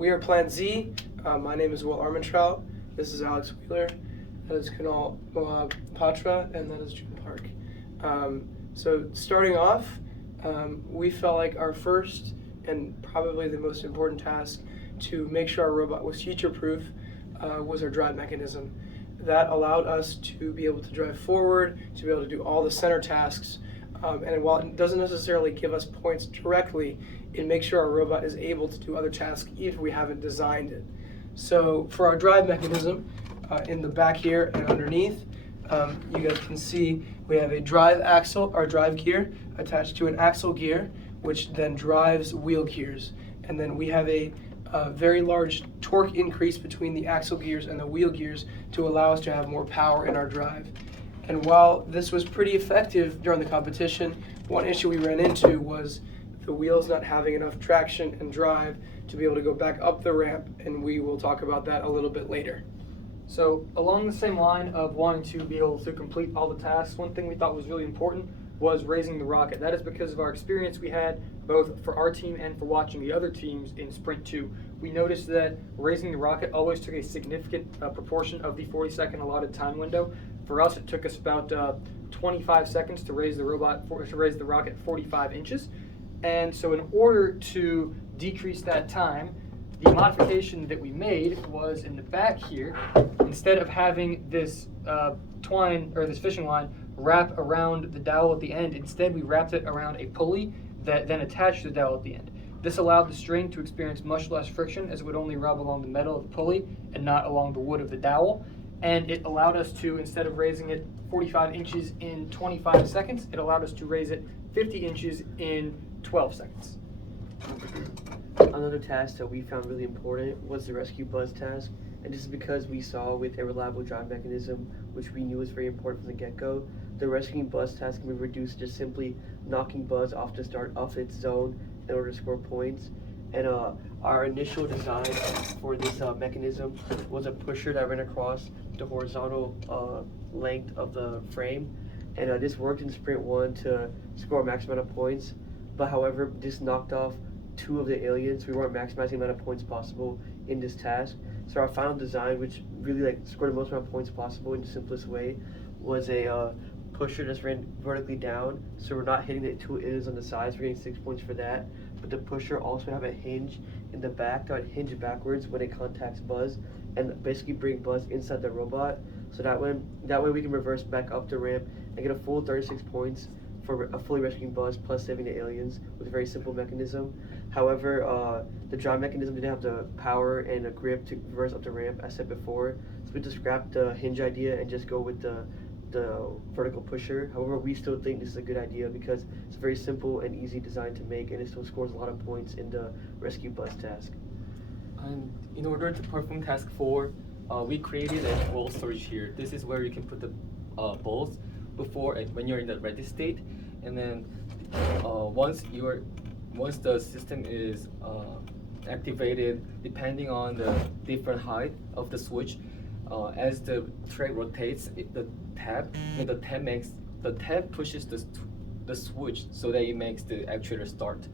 We are Plan Z. My name is Will Armentrout. This is Alex Wheeler. That is Kunal Mohab Patra, and that is June Park. So starting off, we felt like our first and probably the most important task to make sure our robot was future-proof was our drive mechanism. That allowed us to be able to drive forward, to be able to do all the center tasks, and while it doesn't necessarily give us points directly, it makes sure our robot is able to do other tasks even if we haven't designed it. So for our drive mechanism, in the back here and underneath, you guys can see we have a drive axle, or drive gear, attached to an axle gear, which then drives wheel gears. And then we have a very large torque increase between the axle gears and the wheel gears to allow us to have more power in our drive. And while this was pretty effective during the competition, one issue we ran into was the wheels not having enough traction and drive to be able to go back up the ramp, and we will talk about that a little bit later. So along the same line of wanting to be able to complete all the tasks, one thing we thought was really important was raising the rocket. That is because of our experience we had both for our team and for watching the other teams in Sprint 2. We noticed that raising the rocket always took a significant proportion of the 40-second allotted time window. For us, it took us about 25 seconds to raise the rocket 45 inches. And so in order to decrease that time, the modification that we made was in the back here. Instead of having this twine or this fishing line wrap around the dowel at the end, instead we wrapped it around a pulley that then attached to the dowel at the end. This allowed the string to experience much less friction, as it would only rub along the metal of the pulley and not along the wood of the dowel. And it allowed us to, instead of raising it 45 inches in 25 seconds, it allowed us to raise it 50 inches in 12 seconds. Another task that we found really important was the rescue buzz task, and this is because we saw with a reliable drive mechanism, which we knew was very important from the get-go, the rescuing buzz task can be reduced to just simply knocking buzz off its zone in order to score points. And our initial design for this mechanism was a pusher that ran across the horizontal length of the frame, and this worked in Sprint 1 to score a max amount of points, but however, this knocked off two of the aliens. We weren't maximizing the amount of points possible in this task. So our final design, which really scored the most amount of points possible in the simplest way, was a pusher that's ran vertically down. So we're not hitting the two aliens on the sides. We're getting 6 points for that. But the pusher also have a hinge in the back that would hinge backwards when it contacts Buzz, and basically bring Buzz inside the robot. So that way we can reverse back up the ramp and get a full 36 points for a fully rescuing Buzz plus saving the aliens with a very simple mechanism. However, the drive mechanism didn't have the power and a grip to reverse up the ramp, as said before. So we just scrapped the hinge idea and just go with the vertical pusher. However, we still think this is a good idea because it's a very simple and easy design to make, and it still scores a lot of points in the rescue bus task. And in order to perform task 4, we created a ball storage here. This is where you can put the balls before and when you're in the ready state, and then once the system is activated, depending on the different height of the switch, as the tray rotates, the tab pushes the switch so that it makes the actuator start.